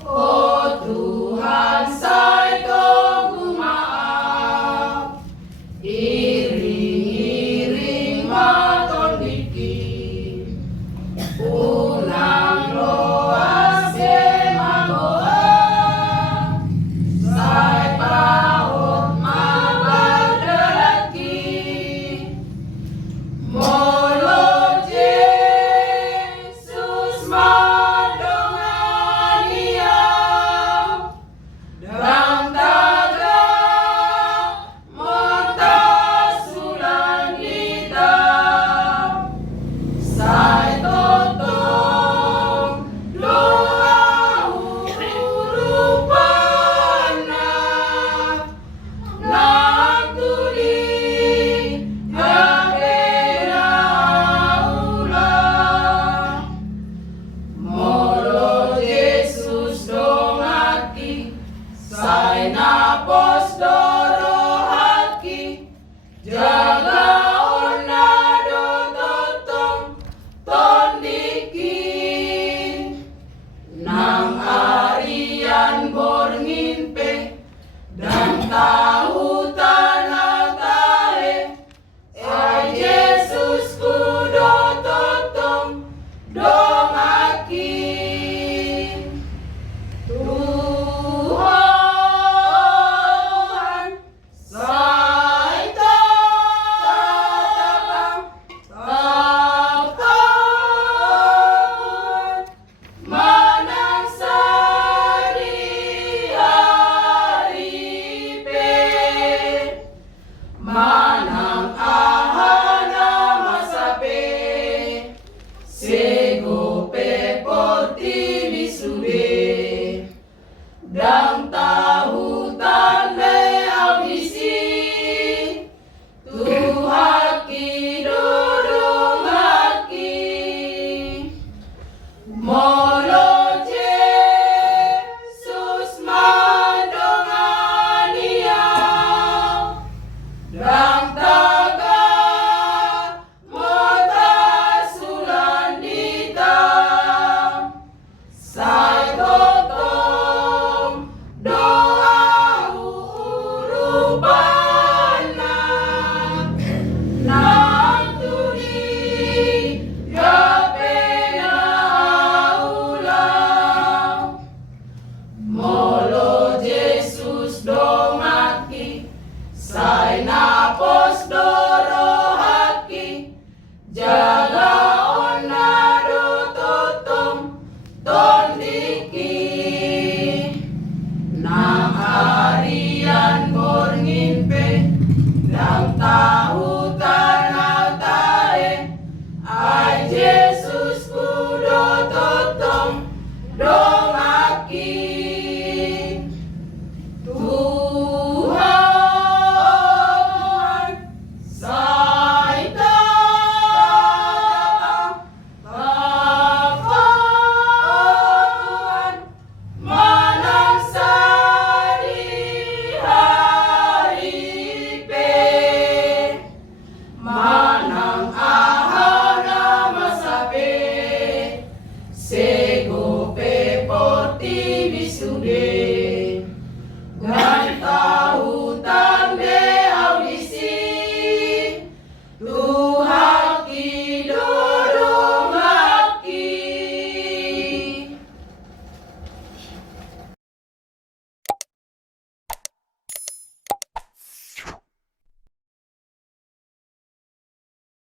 O Tuhan, sa'y gumaap, iring-iring matondiki, unang loas magoa, sa'y paot mabagdalaki, molo Jesus madongan iya, dang taga montasulan kita, sa'y totong doa hurupan nagtuli gabela ulang. Molo Jesus dongaki, sa'y napos dorohaki, jagaon na do totong tondiki, nang arian borngin dan tahu tanah tahe, ay Jesus kudo totong dongaki. Tuhan, sa'y tatapang tapuan, manang sa di-aripe, manang ahana masape, sego